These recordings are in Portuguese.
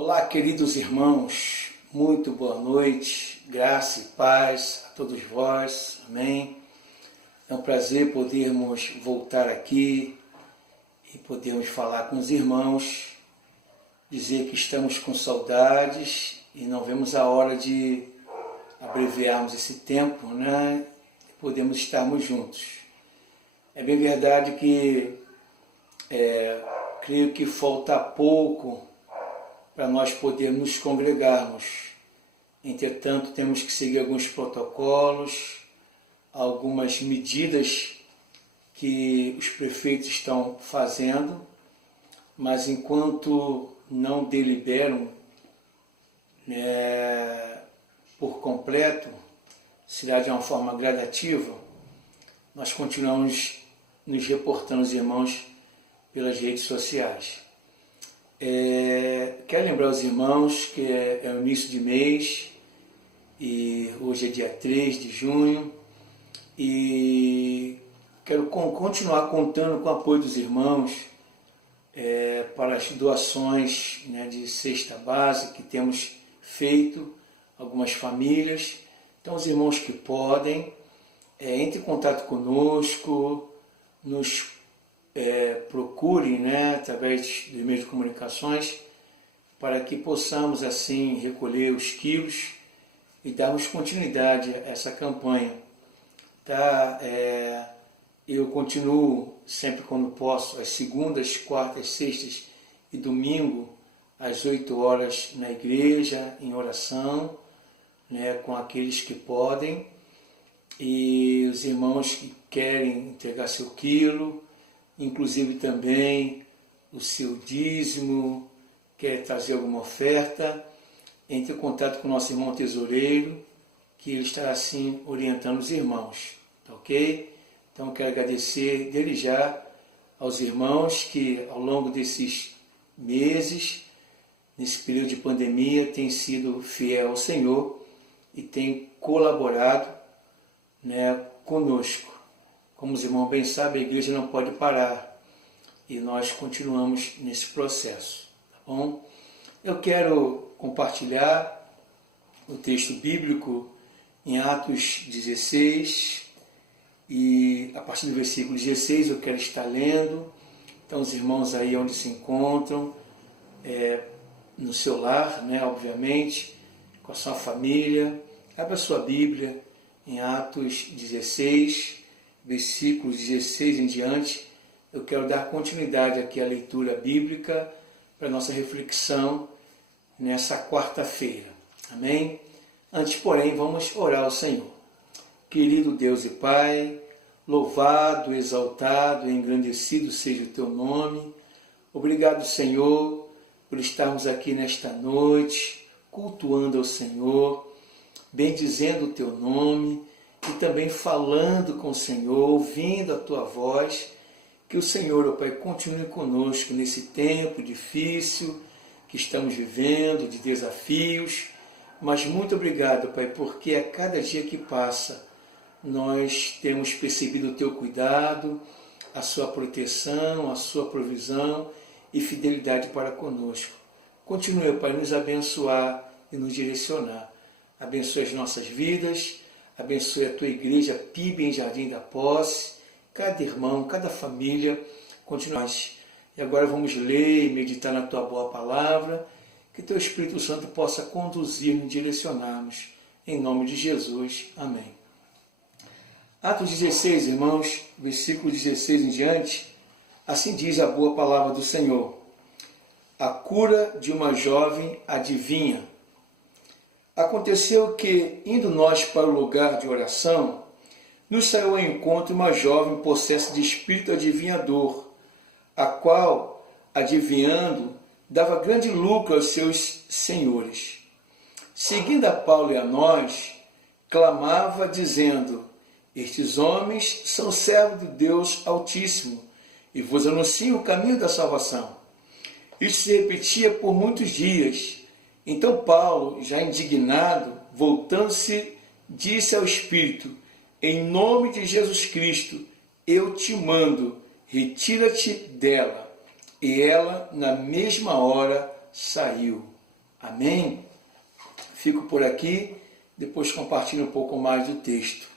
Olá, queridos irmãos, muito boa noite, graça e paz a todos vós, amém? É um prazer podermos voltar aqui e podermos falar com os irmãos, dizer que estamos com saudades e não vemos a hora de abreviarmos esse tempo, né? E podemos estarmos juntos. É bem verdade que creio que falta pouco para nós podermos nos congregarmos. Entretanto, temos que seguir alguns protocolos, algumas medidas que os prefeitos estão fazendo, mas enquanto não deliberam por completo, será de uma forma gradativa, nós continuamos nos reportando os irmãos pelas redes sociais. Quero lembrar os irmãos que é o início de mês e hoje é dia 3 de junho e quero continuar contando com o apoio dos irmãos para as doações de cesta básica que temos feito, algumas famílias. Então os irmãos que podem, entre em contato conosco, nos procurem através dos meios de comunicações para que possamos assim recolher os quilos e darmos continuidade a essa campanha. Tá? Eu continuo sempre quando posso, às segundas, quartas, sextas e domingo, às 8 horas na igreja, em oração, com aqueles que podem, e os irmãos que querem entregar seu quilo, inclusive também o seu dízimo, quer trazer alguma oferta, entre em contato com o nosso irmão tesoureiro, que ele está assim orientando os irmãos, tá ok? Então quero agradecer desde já aos irmãos que ao longo desses meses, nesse período de pandemia, têm sido fiel ao Senhor e têm colaborado conosco. Como os irmãos bem sabem, a igreja não pode parar e nós continuamos nesse processo, tá bom? Eu quero compartilhar o texto bíblico em Atos 16 e a partir do versículo 16 eu quero estar lendo. Então os irmãos aí onde se encontram, no seu lar, obviamente, com a sua família, abra a sua Bíblia em Atos 16, versículos 16 em diante. Eu quero dar continuidade aqui à leitura bíblica para a nossa reflexão nessa quarta-feira. Amém? Antes, porém, vamos orar ao Senhor. Querido Deus e Pai, louvado, exaltado e engrandecido seja o Teu nome. Obrigado, Senhor, por estarmos aqui nesta noite, cultuando ao Senhor, bendizendo o Teu nome, e também falando com o Senhor, ouvindo a Tua voz. Que o Senhor, ó Pai, continue conosco nesse tempo difícil que estamos vivendo, de desafios, mas muito obrigado, Pai, porque a cada dia que passa, nós temos percebido o Teu cuidado, a Sua proteção, a Sua provisão e fidelidade para conosco. Continue, Pai, nos abençoar e nos direcionar. Abençoe as nossas vidas, abençoe a Tua igreja, PIB em Jardim da Posse, cada irmão, cada família, continuamos. E agora vamos ler e meditar na Tua boa palavra, que Teu Espírito Santo possa conduzir e direcionar-nos. Em nome de Jesus. Amém. Atos 16, irmãos, versículo 16 em diante, assim diz a boa palavra do Senhor. A cura de uma jovem adivinha. Aconteceu que, indo nós para o lugar de oração, nos saiu ao encontro uma jovem possessa de espírito adivinhador, a qual, adivinhando, dava grande lucro aos seus senhores. Seguindo a Paulo e a nós, clamava, dizendo: Estes homens são servos de Deus Altíssimo, e vos anunciam o caminho da salvação. Isso se repetia por muitos dias. Então Paulo, já indignado, voltando-se, disse ao Espírito: Em nome de Jesus Cristo, eu te mando, retira-te dela. E ela, na mesma hora, saiu. Amém? Fico por aqui, depois compartilho um pouco mais do texto.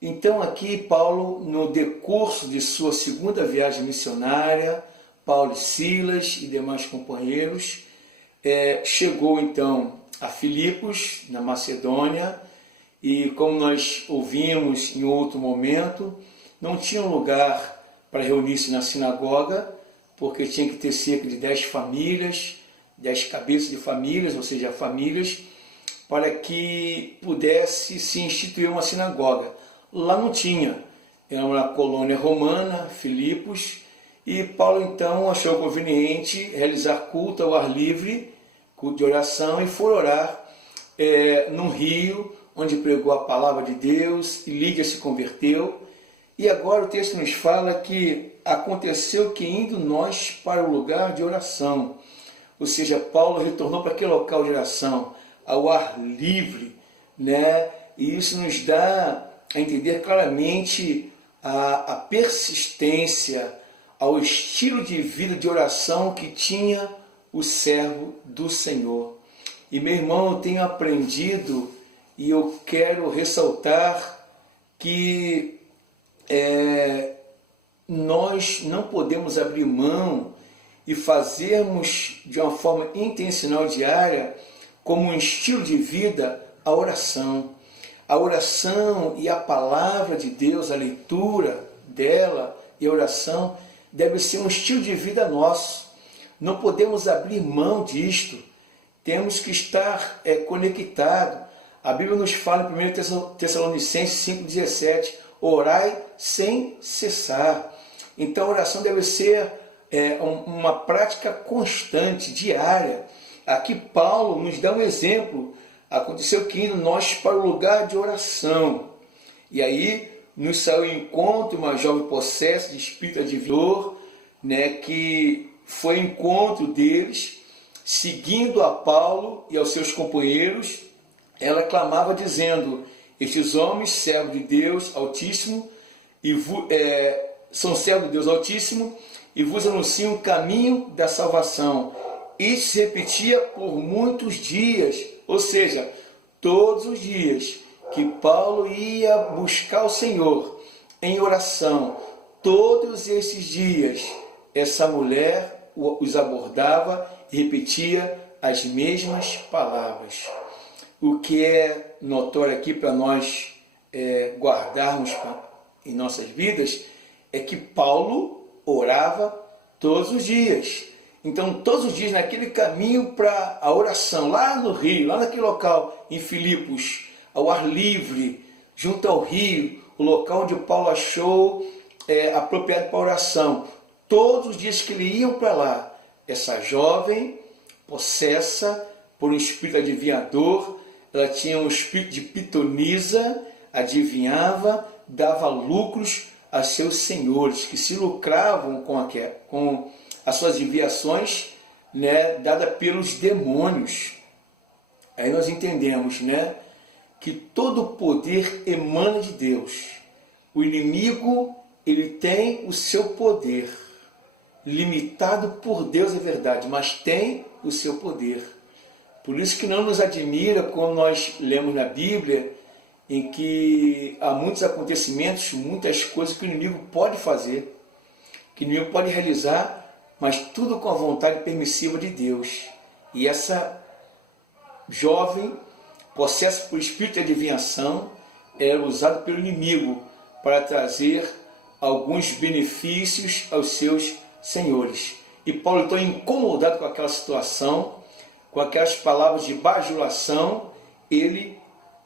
Então aqui Paulo, no decurso de sua segunda viagem missionária, Paulo e Silas e demais companheiros, chegou então a Filipos, na Macedônia, e como nós ouvimos em outro momento, não tinha um lugar para reunir-se na sinagoga, porque tinha que ter cerca de 10 famílias, 10 cabeças de famílias, ou seja, famílias, para que pudesse se instituir uma sinagoga. Lá não tinha, era uma colônia romana, Filipos, e Paulo então achou conveniente realizar culto ao ar livre, culto de oração, e foi orar num rio, onde pregou a palavra de Deus, e Lídia se converteu. E agora o texto nos fala que aconteceu que indo nós para o lugar de oração, ou seja, Paulo retornou para aquele local de oração, ao ar livre, né? E isso nos dá a entender claramente a persistência, ao estilo de vida de oração que tinha o servo do Senhor. E meu irmão, eu tenho aprendido e eu quero ressaltar que nós não podemos abrir mão e fazermos de uma forma intencional diária, como um estilo de vida, a oração. A oração e a palavra de Deus, a leitura dela e a oração, deve ser um estilo de vida nosso. Não podemos abrir mão disto. Temos que estar conectados. A Bíblia nos fala em 1 Tessalonicenses 5,17, orai sem cessar. Então a oração deve ser uma prática constante, diária. Aqui Paulo nos dá um exemplo. Aconteceu que indo nós para o lugar de oração. E aí nos saiu em encontro uma jovem possessa de espírito adivinhador, né, que foi em encontro deles, seguindo a Paulo e aos seus companheiros. Ela clamava dizendo: estes homens, servos de Deus Altíssimo, são servos de Deus Altíssimo e vos anunciam o caminho da salvação. Isso se repetia por muitos dias, ou seja, todos os dias que Paulo ia buscar o Senhor em oração, todos esses dias, essa mulher os abordava e repetia as mesmas palavras. O que é notório aqui para nós guardarmos em nossas vidas é que Paulo orava todos os dias. Então, todos os dias, naquele caminho para a oração, lá no rio, lá naquele local, em Filipos, ao ar livre, junto ao rio, o local onde Paulo achou apropriado para a oração. Todos os dias que ele iam para lá, essa jovem, possessa por um espírito adivinhador, ela tinha um espírito de pitonisa, adivinhava, dava lucros a seus senhores, que se lucravam com as suas desviações, né, dadas pelos demônios. Aí nós entendemos, né, que todo o poder emana de Deus. O inimigo, ele tem o seu poder, limitado por Deus, é verdade, mas tem o seu poder. Por isso que não nos admira quando nós lemos na Bíblia, em que há muitos acontecimentos, muitas coisas que o inimigo pode fazer, que o inimigo pode realizar, mas tudo com a vontade permissiva de Deus. E essa jovem, possessa por espírito de adivinhação, era usada pelo inimigo para trazer alguns benefícios aos seus senhores. E Paulo, então, incomodado com aquela situação, com aquelas palavras de bajulação, ele,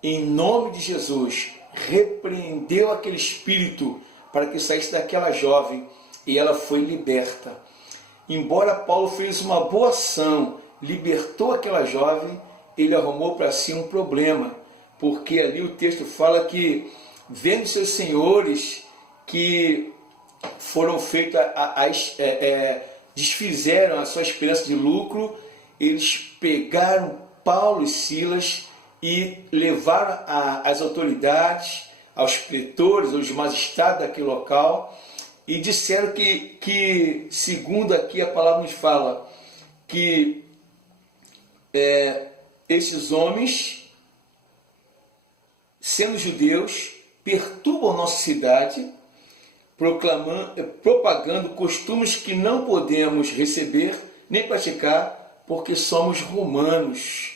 em nome de Jesus, repreendeu aquele espírito para que saísse daquela jovem, e ela foi liberta. Embora Paulo fez uma boa ação, libertou aquela jovem, ele arrumou para si um problema, porque ali o texto fala que, vendo seus senhores que foram feitos, desfizeram a sua esperança de lucro, eles pegaram Paulo e Silas e levaram às autoridades, aos pretores, aos magistrados daquele local, e disseram que segundo aqui a palavra nos fala, que esses homens, sendo judeus, perturbam nossa cidade, propagando costumes que não podemos receber nem praticar, porque somos romanos.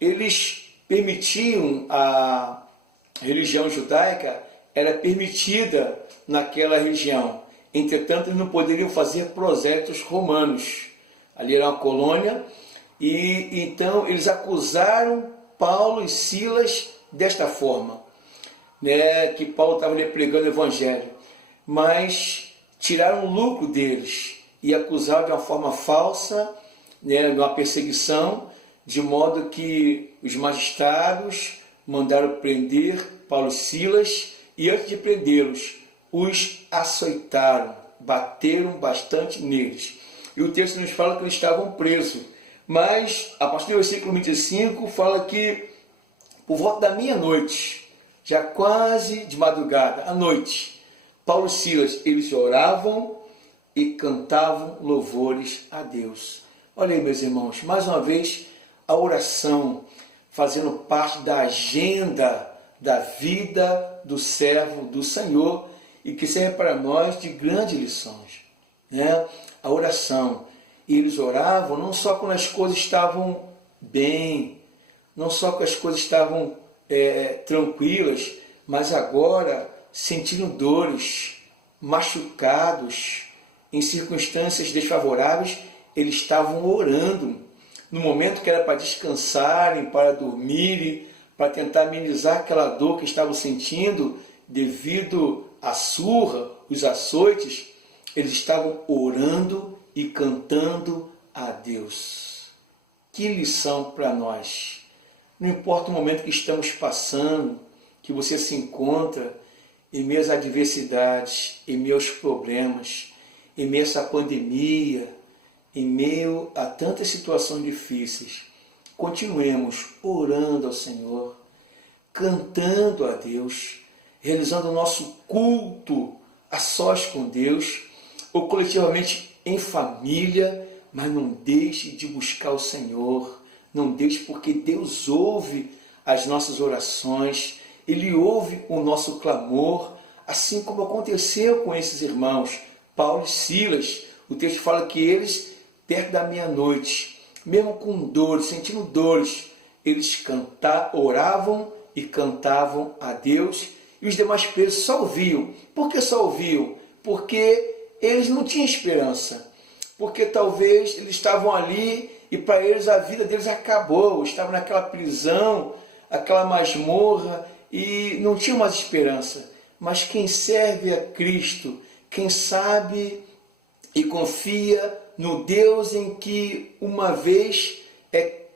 Eles permitiam, a religião judaica era permitida naquela região. Entretanto, eles não poderiam fazer prosélitos romanos. Ali era uma colônia, e então eles acusaram Paulo e Silas desta forma, né, que Paulo estava pregando o evangelho, mas tiraram o lucro deles e acusaram de uma forma falsa, né, de uma perseguição, de modo que os magistrados mandaram prender Paulo e Silas, e antes de prendê-los, os açoitaram, bateram bastante neles. E o texto nos fala que eles estavam presos, mas a partir do versículo 25 fala que por volta da meia-noite, já quase de madrugada, à noite, Paulo e Silas, eles oravam e cantavam louvores a Deus. Olha aí, meus irmãos, mais uma vez, a oração fazendo parte da agenda da vida do servo do Senhor, e que serve para nós de grandes lições, né? A oração. E eles oravam não só quando as coisas estavam bem, não só quando as coisas estavam tranquilas, mas agora sentindo dores, machucados, em circunstâncias desfavoráveis, eles estavam orando. No momento que era para descansarem, para dormirem, para tentar amenizar aquela dor que estavam sentindo devido à surra, os açoites, eles estavam orando e cantando a Deus. Que lição para nós! Não importa o momento que estamos passando, que você se encontra em meio às adversidades, em meio aos problemas, em meio a essa pandemia, em meio a tantas situações difíceis, continuemos orando ao Senhor, cantando a Deus, realizando o nosso culto a sós com Deus, ou coletivamente em família, mas não deixe de buscar o Senhor, não deixe, porque Deus ouve as nossas orações, Ele ouve o nosso clamor, assim como aconteceu com esses irmãos, Paulo e Silas. O texto fala que eles, perto da meia-noite, mesmo com dores, sentindo dores, eles oravam e cantavam a Deus, e os demais presos só ouviam. Por que só ouviam? Porque eles não tinham esperança, porque talvez eles estavam ali e para eles a vida deles acabou, estavam naquela prisão, aquela masmorra, e não tinham mais esperança. Mas quem serve a Cristo, quem sabe e confia no Deus em que uma vez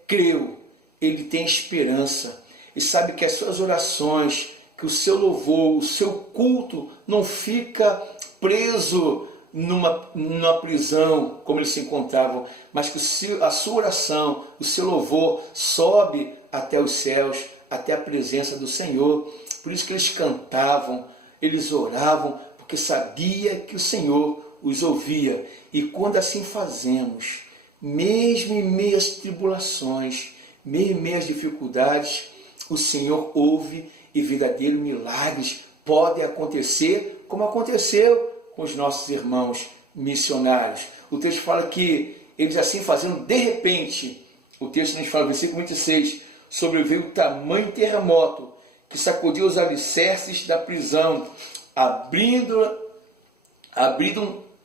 creu, ele tem esperança e sabe que as suas orações, que o seu louvor, o seu culto não fica preso numa prisão como eles se encontravam, mas que a sua oração, o seu louvor sobe até os céus, até a presença do Senhor. Por isso que eles cantavam, eles oravam, porque sabia que o Senhor os ouvia. E quando assim fazemos, mesmo em meio às tribulações, mesmo em meio às dificuldades, o Senhor ouve, e verdadeiros milagres podem acontecer, como aconteceu com os nossos irmãos missionários. O texto fala que eles assim fazendo, de repente, o texto nos fala, versículo 26, sobreveio o tamanho terremoto que sacudiu os alicerces da prisão, abriram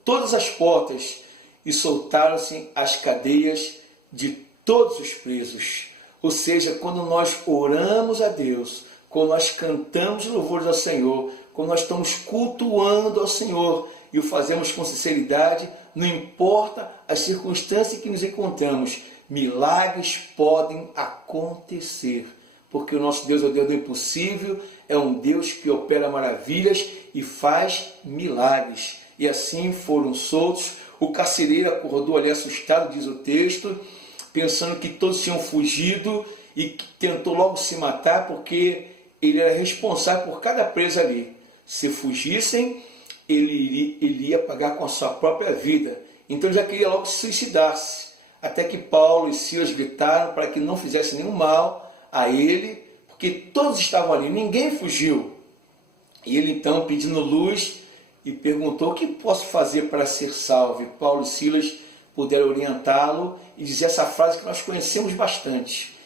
todas as portas e soltaram-se as cadeias de todos os presos. Ou seja, quando nós oramos a Deus, quando nós cantamos louvores ao Senhor, quando nós estamos cultuando ao Senhor e o fazemos com sinceridade, não importa as circunstâncias que nos encontramos, milagres podem acontecer, porque o nosso Deus é o Deus do impossível, é um Deus que opera maravilhas e faz milagres. E assim foram soltos. O carcereiro acordou ali assustado, diz o texto, pensando que todos tinham fugido, e tentou logo se matar, porque ele era responsável por cada preso ali. Se fugissem, ele ia pagar com a sua própria vida. Então ele já queria logo se suicidar-se. até que Paulo e Silas gritaram para que não fizesse nenhum mal a ele, porque todos estavam ali, ninguém fugiu. E ele então, pedindo luz, e perguntou: o que posso fazer para ser salvo? E Paulo e Silas puderam orientá-lo e dizer essa frase que nós conhecemos bastante: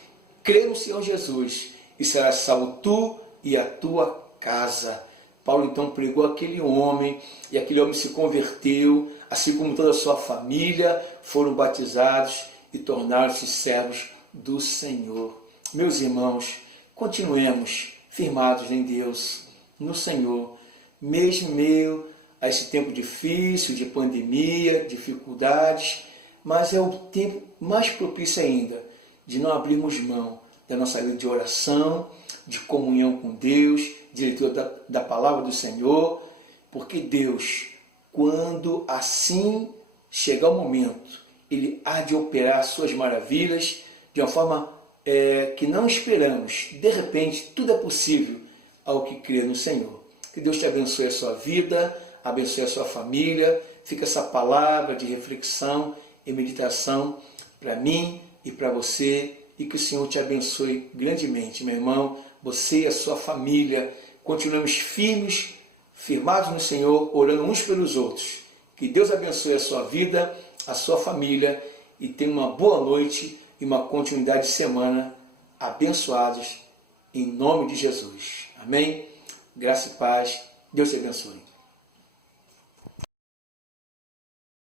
crê no Senhor Jesus e serás salvo tu e a tua casa. Paulo então pregou aquele homem, e aquele homem se converteu, assim como toda a sua família foram batizados e tornaram-se servos do Senhor. Meus irmãos, continuemos firmados em Deus, no Senhor, mesmo em meio a esse tempo difícil, de pandemia, dificuldades, mas é o tempo mais propício ainda de não abrirmos mão da nossa vida de oração, de comunhão com Deus, de leitura da palavra do Senhor, porque Deus, quando assim chegar o momento, Ele há de operar suas maravilhas de uma forma que não esperamos. De repente, tudo é possível ao que crê no Senhor. Que Deus te abençoe a sua vida, abençoe a sua família. Fica essa palavra de reflexão e meditação para mim e para você, e que o Senhor te abençoe grandemente, meu irmão, você e a sua família. Continuamos firmes, firmados no Senhor, orando uns pelos outros. Que Deus abençoe a sua vida, a sua família, e tenha uma boa noite e uma continuidade de semana abençoados, em nome de Jesus. Amém? Graça e paz. Deus te abençoe.